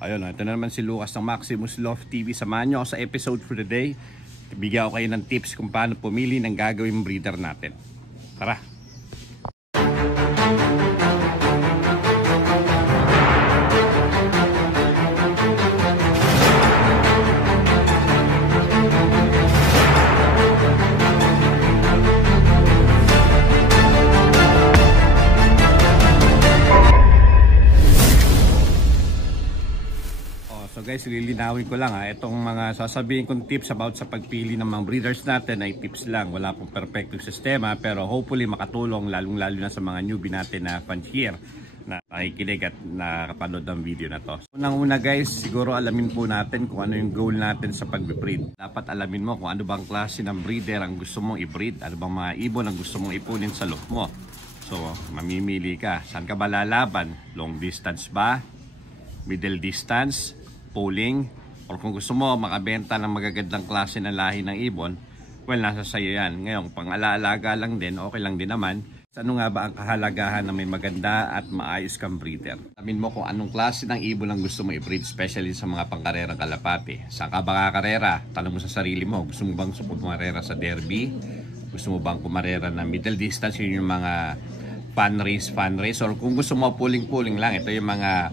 Ayun, ito na naman si Lucas ng Maximus Love TV. Samahan nyo ako sa episode for the day. Bigyan ko kayo ng tips kung paano pumili ng gagawing breeder natin. Tara! So guys, lilinawin ko lang itong mga sasabihin kong tips about sa pagpili ng mga breeders natin ay tips lang. Wala pong perfectong sistema pero hopefully makatulong lalong-lalo na sa mga newbie natin na fans here na nakikinig at nakapanood ng video na to. Unang-una guys, siguro alamin po natin kung ano yung goal natin sa pag-breed. Dapat alamin mo kung ano bang klase ng breeder ang gusto mong i-breed, ano bang mga ibon ang gusto mong ipunin sa loob mo. So, mamimili ka. Saan ka ba lalaban? Long distance ba? Middle distance? Pooling, or kung gusto mo makabenta ng magagandang klase ng lahi ng ibon, well, nasa sayo yan. Ngayon, pang alaalaga lang din, okay lang din naman. Ano nga ba ang kahalagahan na may maganda at maayos kang breeder? Alamin mo kung anong klase ng ibon ang gusto mo i-breed, especially sa mga pangkarerang kalapati. Saan ka ba kakarera? Tanong mo sa sarili mo, gusto mo bang kumarera sa derby? Gusto mo bang kumarera na middle distance? Yun yung mga fan race, or kung gusto mo pooling lang, ito yung mga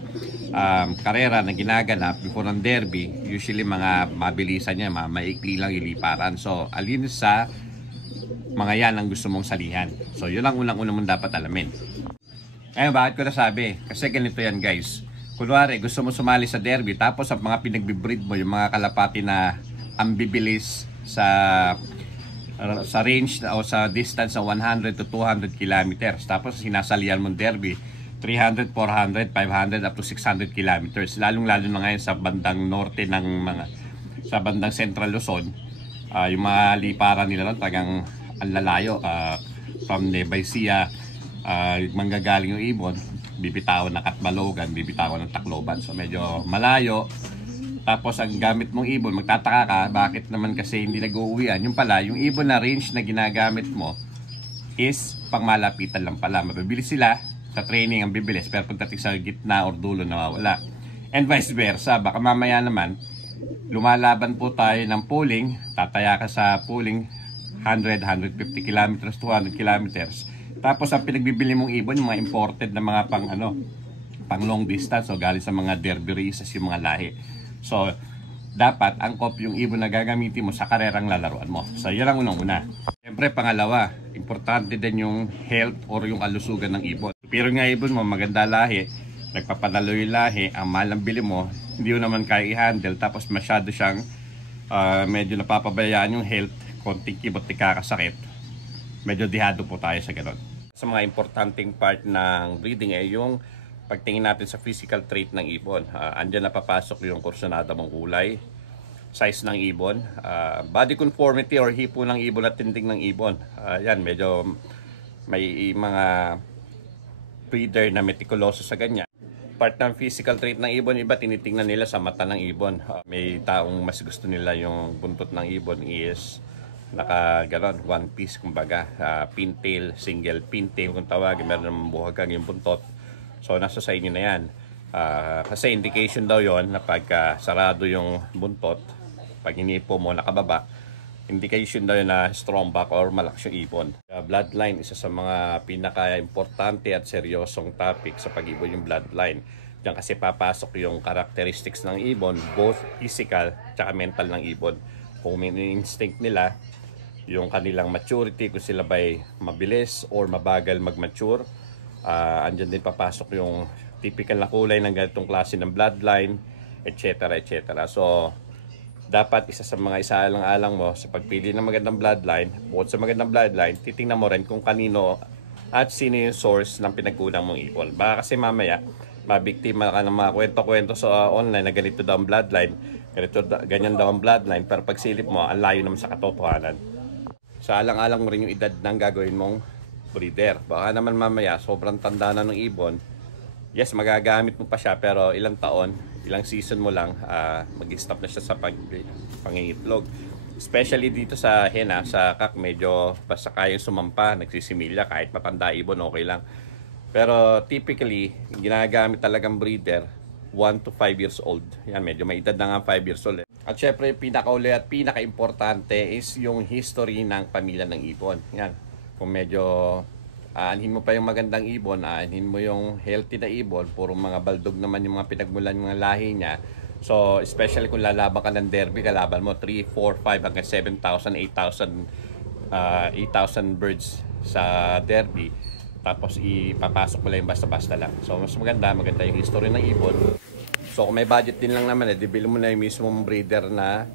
karera na ginaganap before ng derby. Usually mga mabilisan niya, maikli lang yung liparan. So alin sa mga yan ang gusto mong salihan? So yun ang unang-unang mong dapat alamin. Ngayon, bakit ko nasabi? Kasi ganito yan guys, kunwari gusto mo sumali sa derby, tapos ang mga pinagbibreed mo yung mga kalapati na ambibilis sa range o sa distance sa 100 to 200 kilometers. Tapos sinasalihan mong derby 300, 400, 500 up to 600 kilometers. Lalong-lalo na ngayon sa bandang norte ng sa bandang Central Luzon, yung mga liparan nila lang tagang ang lalayo, from Nevaisia, manggagaling yung ibon, bibitawan ng Katbalogan, bibitawan ng Tacloban. So medyo malayo. Tapos ang gamit mong ibon, magtataka ka, bakit naman kasi hindi nag-uuwian? Yung pala, yung ibon na range na ginagamit mo is pangmalapitan lang pala. Mabibilis sila sa training, ang bibilis, pero pagdating sa gitna or dulo, nawawala. And vice versa, baka mamaya naman, lumalaban po tayo ng pooling, tataya ka sa pooling 100, 150 kilometers, 200 kilometers. Tapos ang pinagbibili mong ibon, yung mga imported na mga pang long distance, o galing sa mga derby races, yung mga lahi. So, dapat angkop yung ibon na gagamitin mo sa karerang lalaruan mo. So, yun ang unang-una. Siyempre, pangalawa, importante din yung health or yung kalusugan ng ibon. Pero nga ibon mo, maganda lahi, nagpapadalo yung lahi, ang mahal ang bili mo, hindi mo naman kaya i-handle, tapos masyado siyang medyo napapabayaan yung health, konting kibot, kakasakit. Medyo dihado po tayo sa ganun. Sa mga importanteng part ng breeding ay yung pagtingin natin sa physical trait ng ibon. Andyan na papasok yung kursunada mong kulay, size ng ibon, body conformity or hipo ng ibon at tindig ng ibon. Yan, medyo may mga breeder na meticuloso sa ganyan. Part ng physical trait ng ibon, iba tinitingnan nila sa mata ng ibon. May taong mas gusto nila yung buntot ng ibon is naka-ganon, one piece kumbaga, pintail, single pintail kung tawagin, meron naman buhagang yung buntot. So nasa sa inyo na yan. Kasi indication daw yon na pagka sarado yung buntot, pag hinipo mo nakababa, indication daw yun na strong back or malakas yung ibon. Bloodline, isa sa mga pinaka-importante at seryosong topic sa pag-ibon yung bloodline. Diyan kasi papasok yung characteristics ng ibon, both physical at mental ng ibon. Kung may instinct nila, yung kanilang maturity, kung sila ba'y mabilis or mabagal mag-mature. Andyan din papasok yung typical na kulay ng ganitong klase ng bloodline, etc. etc. So dapat isa sa mga isaalang-alang mo sa pagpili ng magandang bloodline, bukod sa magandang bloodline, titingnan mo rin kung kanino at sino yung source ng pinagkulang mong ibon. Baka kasi mamaya mabiktima ka ng mga kwento-kwento sa online na ganito daw ang bloodline, ganyan daw ang bloodline, pero pag silip mo, ang layo naman sa katotohanan. Sa alang-alang mo rin yung edad ng gagawin mong breeder. Baka naman mamaya sobrang tanda na ng ibon, yes, magagamit mo pa siya, pero ilang taon, ilang season mo lang, mag-stop na siya sa pangingitlog. Especially dito sa hena, sa kak, medyo basta kayang sumampa, nagsisimilya, kahit matanda ibon, okay lang. Pero typically, ginagamit talagang breeder, 1 to 5 years old. Yan, medyo may edad na nga 5 years old. At syempre, pinakauli at pinaka-importante is yung history ng pamilya ng ibon. Yan, kung medyo aanhin mo pa yung magandang ibon, aanhin mo yung healthy na ibon, puro mga baldog naman yung mga pinagmulan ng mga lahi niya. So, especially kung lalaban ka ng derby, kalaban mo 3, 4, 5 hanggang 7,000, 8,000 birds sa derby. Tapos ipapasok mo lang yung basta-basta lang. So, mas maganda yung history ng ibon. So, kung may budget din lang naman, bili mo na yung mismong breeder na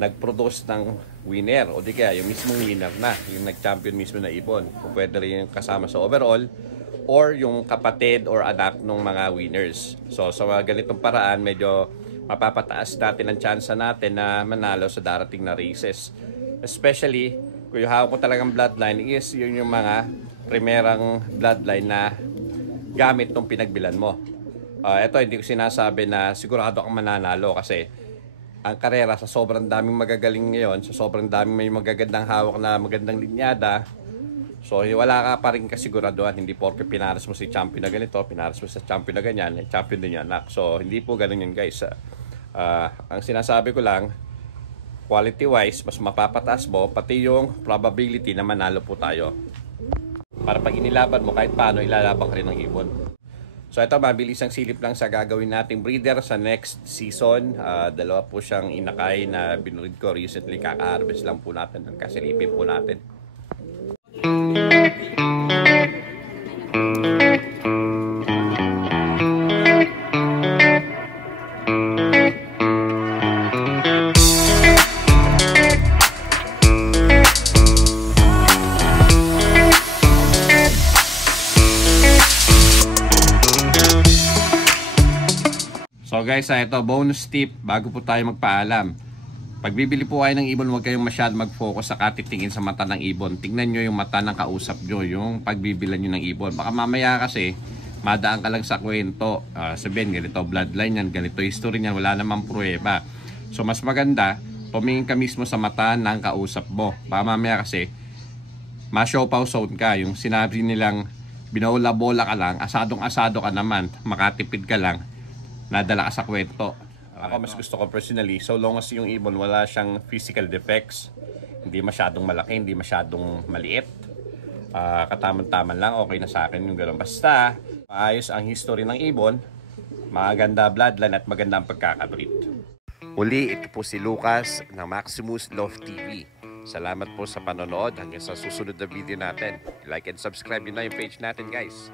nag-produce ng winner. O di kaya, yung mismong winner na, yung nag-champion mismo na ibon. Kung pwede rin yung kasama sa overall, or yung kapatid or anak ng mga winners. So, sa mga ganitong paraan, medyo mapapataas natin ang chance natin na manalo sa darating na races. Especially, kung yung hawak ko talagang bloodline is yun yung mga primerang bloodline na gamit nung pinagbilan mo. Ito, hindi ko sinasabi na sigurado kang mananalo kasi ang karera sa sobrang daming magagaling ngayon, sa sobrang daming may magagandang hawak na magandang linyada, so wala ka pa rin kasiguraduhan. Hindi porke pinaras mo si champion na ganito, pinaras mo sa champion na ganyan, champion din yan anak. So hindi po ganun yan guys. Ang sinasabi ko lang, quality wise, mas mapapataas mo, pati yung probability na manalo po tayo. Para pag inilaban mo, kahit paano, ilalaban ka rin ng ibon. So ito, mabilis ang silip lang sa gagawin nating breeder sa next season. Dalawa po siyang inakay na binreed ko recently. Kaka-harvest lang po natin. Kasilipin po natin. So guys, ito bonus tip bago po tayo magpaalam. Pag bibili po kayo ng ibon, huwag kayong masyadong mag-focus sa katitingin sa mata ng ibon. Tingnan nyo yung mata ng kausap nyo, yung pagbibilan nyo ng ibon. Baka mamaya kasi madaan ka lang sa kwento. Sabihin, ganito bloodline yan, ganito history yan, wala namang pruweba. So mas maganda, tumingin ka mismo sa mata ng kausap mo. Baka mamaya kasi ma-show pa zone ka. Yung sinabi nilang binaula-bola ka lang, asadong-asado ka naman, makatipid ka lang, nadala ka sa kwento. Ako mas gusto ko personally, so long as yung ibon wala siyang physical defects, hindi masyadong malaki, hindi masyadong maliit, kataman-taman lang, okay na sa akin yung gano'n. Basta maayos ang history ng ibon, maganda bloodline at maganda ang pagkakabreed. Uli, ito po si Lucas ng Maximus Love TV. Salamat po sa panonood. Hanggang sa susunod na video natin. Like and subscribe yun na yung page natin guys.